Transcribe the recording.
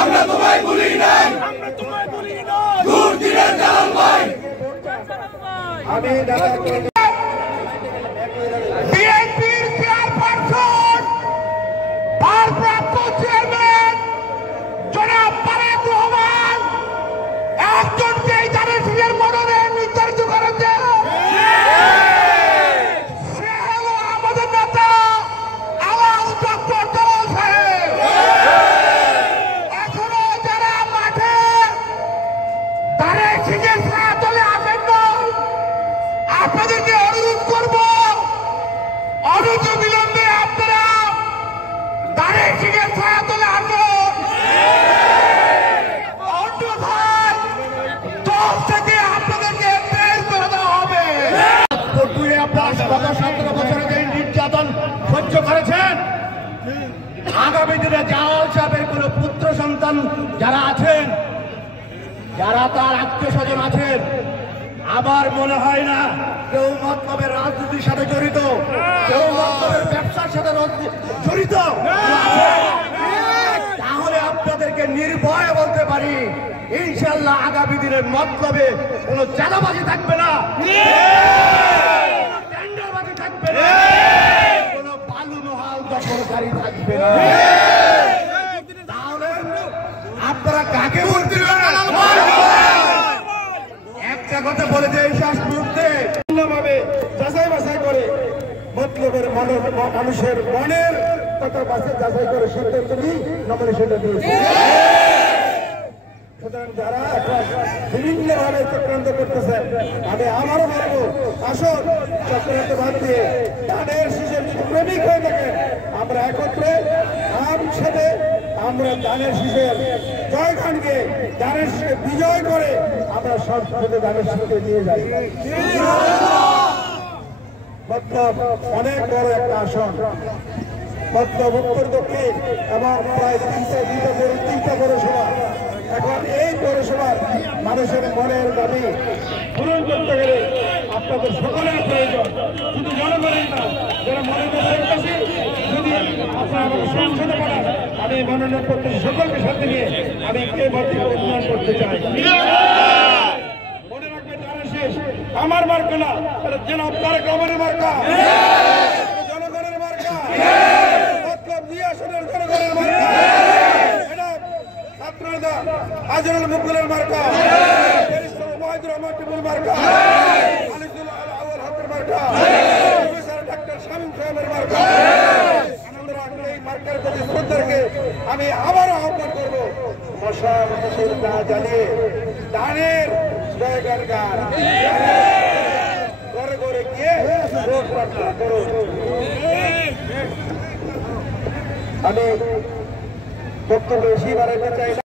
আমরা তোমায় ভুলি নাই, দূর দিনের জালাল ভাই। আমি বিএনপির চেয়ারপারসন ভারপ্রাপ্ত চেয়ারম্যান জনাব তারেক রহমান একজনকে জানেন সিলের মনোনয়ন নির্ধারিত করেছে। সে হলো আমাদের নেতা আওয়াজ ডক্টর জালাল সাহেব। এখনো যারা মাঠে তারেক সিংহের ছায়া তলে আসেন না, আপনাদেরকে অনুরোধ করব অনতি বিলম্বে আপনারা তারেক সিংহের ছায়া তলে আসুন। অন্যথায় দল থেকে আপনাদেরকে বের করে দেওয়া হবে। আপনারা গত 17 বছরে যে নির্যাতন সহ্য করেছেন, আগামী দিনে জালাল সাহেবের কোন পুত্র সন্তান যারা আছেন, যারা তার আত্মীয় স্বজন আছেন, আমার মনে হয় না কেউ মতলবের রাজনীতির সাথে জড়িত, কেউ মতলবের ব্যবসার সাথে জড়িত। তাহলে আপনাদেরকে নির্ভয়ে বলতে পারি, ইনশাল্লাহ আগামী দিনের মতলবে কোনো চাঁদাবাজি থাকবে না, টেন্ডারবাজি থাকবে না, কোনো বালু মহাল দখলকারী থাকবে না। তাহলে আপনারা কাকে ভোট দিবেন? একটা কথা বলে যে শেষ মুহূর্তে ভাবে যাচাই বাছাই করে মতলবের মানুষের মনের কথা যাচাই করে সিদ্ধান্ত নিই নমিনেশনটা দিয়েছে। সুতরাং যারা বিভিন্ন ভাবে চক্রান্ত করতেছেন, আমি আমারও বলবো আসুন চক্রান্ত বাদ দিয়ে ধানের শীষের প্রেমিক হয়ে থাকেন, আমরা একত্রে সাথে আমরা ধানের শীষের জয়গানকে ধানের শীষে বিজয় করে আমরা সংসদে ধানের শীষে নিয়ে যাই। মতলব অনেক বড় একটা আসন, মতলব উত্তর দক্ষিণ এবং প্রায় তিনটা পৌরসভা। এখন এই পৌরসভার মানুষের মনের দাবি পূরণ করতে গেলে আপনাদের সকলের প্রয়োজন, শুধু জনগণের না, যারা মনোনয়ন করতেছে। যদি আপনারা আমাকে সংসদে পাঠান, আমি মনোনয়ন করতে সকলকে সাথে নিয়ে আমি এই মাটিকে উন্নয়ন করতে চাই। মনে রাখবেন ধানের শেষ আমার মার্কা না, এটা জনাব তারেক রহমানের মার্কা, জনগণের মার্কা, মতলব নিয়াসনের জনগণের মার্কা, এটা ছাত্রনেতা আজরুল মুকুলের মার্কা, ওয়াহিদুর রহমান টিপুর মার্কা, আলিদুল আউয়াল হকের মার্কা, প্রফেসর ডাক্তার শামীম সাহেবের মার্কা। আমরা এই মার্কার প্রতি শ্রদ্ধাকে আমি আবারও আহ্বান করবো, মশা মশির না জানিয়ে ধানের জয়গান গান ঘরে ঘরে গিয়ে ভোট প্রার্থনা করুন। আমি বক্তব্য বেশি বাড়াতে চাই না।